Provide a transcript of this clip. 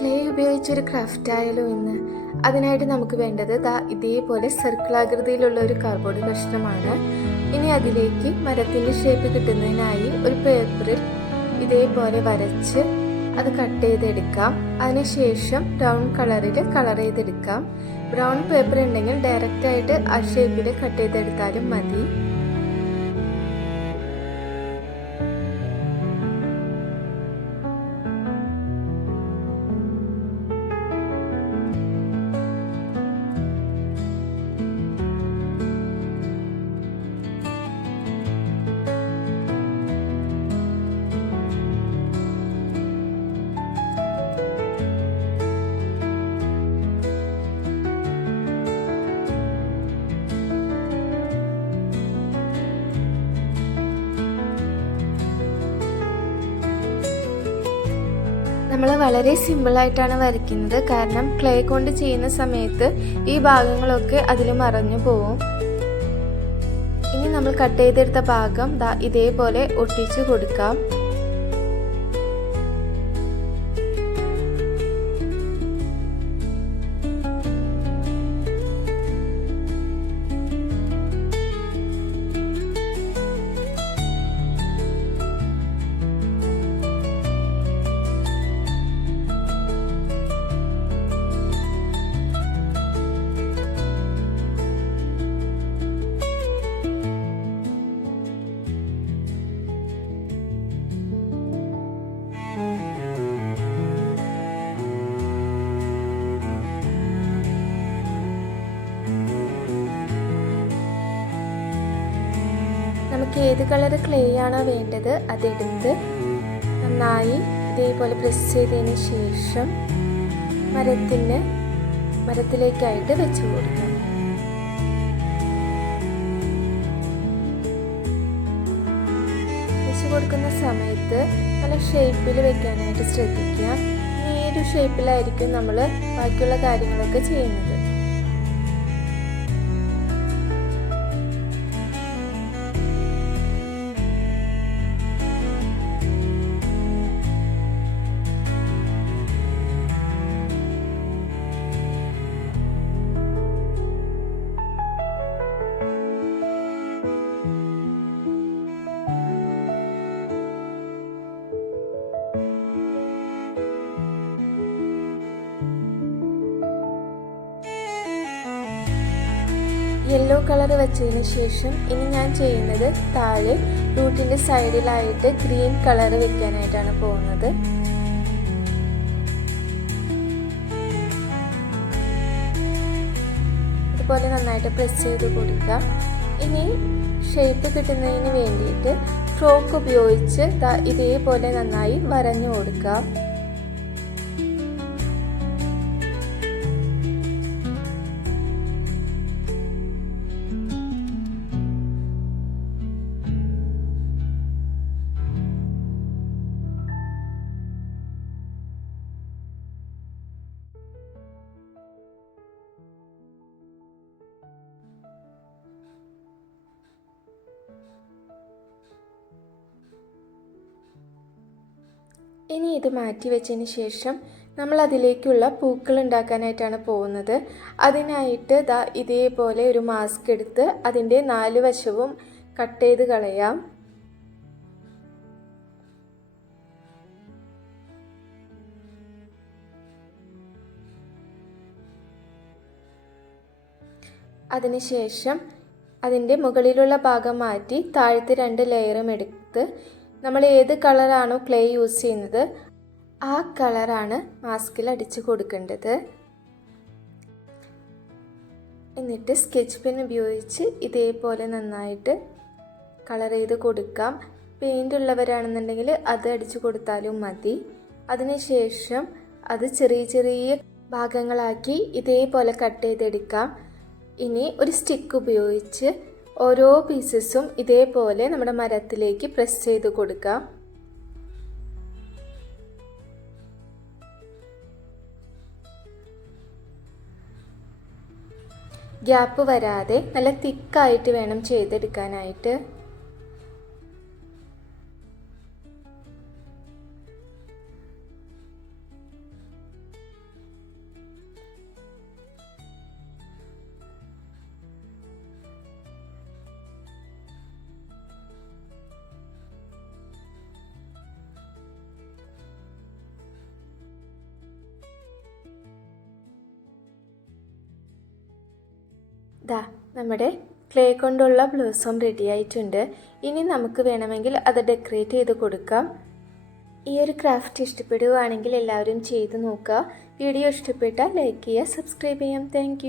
Clay ഉപയോഗിച്ചൊരു craft ആയാലും ഇന്ന് അതിനായിട്ട് നമുക്ക് വേണ്ടത് ഇതേപോലെ സർക്കിളാകൃതിയിലുള്ള ഒരു കാർഡ്ബോർഡ് കഷ്ണമാണ്. ഇനി അതിലേക്ക് മരത്തിൻ്റെ ഷേപ്പ് കിട്ടുന്നതിനായി ഒരു പേപ്പറിൽ ഇതേപോലെ വരച്ച് അത് കട്ട് ചെയ്തെടുക്കാം. അതിനുശേഷം ബ്രൗൺ കളറിൽ കളർ ചെയ്തെടുക്കാം. ബ്രൗൺ പേപ്പർ ഉണ്ടെങ്കിൽ ഡയറക്റ്റായിട്ട് ആ ഷേപ്പിൽ കട്ട് ചെയ്തെടുത്താലും മതി. നമ്മൾ വളരെ സിമ്പിളായിട്ടാണ് വരയ്ക്കുന്നത്. കാരണം ക്ലേ കൊണ്ട് ചെയ്യുന്ന സമയത്ത് ഈ ഭാഗങ്ങളൊക്കെ അതിൽ മറഞ്ഞു പോവും. ഇനി നമ്മൾ കട്ട് ചെയ്തെടുത്ത ഭാഗം ഇതേപോലെ ഒട്ടിച്ചു കൊടുക്കാം. നമുക്ക് ഏത് കളർ ക്ലേ ആണോ വേണ്ടത് അതെടുത്ത് നന്നായി ഇതേപോലെ പ്രസ് ചെയ്തതിന് ശേഷം മരത്തിലേക്കായിട്ട് വെച്ച് കൊടുക്കാം. വെച്ച് കൊടുക്കുന്ന സമയത്ത് നല്ല ഷേപ്പിൽ വെക്കാനായിട്ട് ശ്രദ്ധിക്കുക. ഈ ഒരു ഷേപ്പിലായിരിക്കും നമ്മൾ ബാക്കിയുള്ള കാര്യങ്ങളൊക്കെ ചെയ്യുന്നത്. യെല്ലോ കളർ വെച്ചതിന് ശേഷം ഇനി ഞാൻ ചെയ്യുന്നത് താഴെ റൂട്ടിൻ്റെ സൈഡിലായിട്ട് ഗ്രീൻ കളർ വെക്കാനായിട്ടാണ് പോകുന്നത്. ഇതുപോലെ നന്നായിട്ട് പ്രസ് ചെയ്ത് കൊടുക്കാം. ഇനി ഷേപ്പ് കിട്ടുന്നതിന് വേണ്ടിയിട്ട് ഫ്രോക്ക് ഉപയോഗിച്ച് ഇതേപോലെ നന്നായി വരഞ്ഞു കൊടുക്കാം. ഇനി ഇത് മാറ്റി വെച്ചതിന് ശേഷം നമ്മൾ അതിലേക്കുള്ള പൂക്കൾ ഉണ്ടാക്കാനായിട്ടാണ് പോകുന്നത്. അതിനായിട്ട് ഇതേപോലെ ഒരു മാസ്ക് എടുത്ത് അതിൻ്റെ 4 വശവും കട്ട് ചെയ്ത് കളയാം. അതിനുശേഷം അതിൻ്റെ മുകളിലുള്ള ഭാഗം മാറ്റി താഴത്തെ 2 ലെയറും എടുത്ത് നമ്മൾ ഏത് കളറാണോ ക്ലേ യൂസ് ചെയ്യുന്നത് ആ കളറാണ് മാസ്കിൽ അടിച്ചു കൊടുക്കേണ്ടത്. എന്നിട്ട് സ്കെച്ച് പെൻ ഉപയോഗിച്ച് ഇതേപോലെ നന്നായിട്ട് കളർ ചെയ്ത് കൊടുക്കാം. പെയിൻ്റ് ഉള്ളവരാണെന്നുണ്ടെങ്കിൽ അത് അടിച്ചു കൊടുത്താലും മതി. അതിനുശേഷം അത് ചെറിയ ചെറിയ ഭാഗങ്ങളാക്കി ഇതേപോലെ കട്ട് ചെയ്തെടുക്കാം. ഇനി ഒരു സ്റ്റിക്ക് ഉപയോഗിച്ച് ഓരോ പീസസും ഇതേപോലെ നമ്മുടെ മരത്തിലേക്ക് പ്രസ് ചെയ്ത് കൊടുക്കാം. ഗ്യാപ്പ് വരാതെ നല്ല തിക്കായിട്ട് വേണം ചെയ്തെടുക്കാനായിട്ട്. ദാ നമ്മുടെ ക്ലേ കൊണ്ടുള്ള ബ്ലൂസം റെഡി ആയിട്ടുണ്ട്. ഇനി നമുക്ക് വേണമെങ്കിൽ അത് ഡെക്കറേറ്റ് ചെയ്ത് കൊടുക്കാം. ഈ ഒരു ക്രാഫ്റ്റ് ഇഷ്ടപ്പെടുകയാണെങ്കിൽ എല്ലാവരും ചെയ്ത് നോക്കുക. വീഡിയോ ഇഷ്ടപ്പെട്ടാൽ ലൈക്ക് ചെയ്യുക, സബ്സ്ക്രൈബ് ചെയ്യാം. താങ്ക്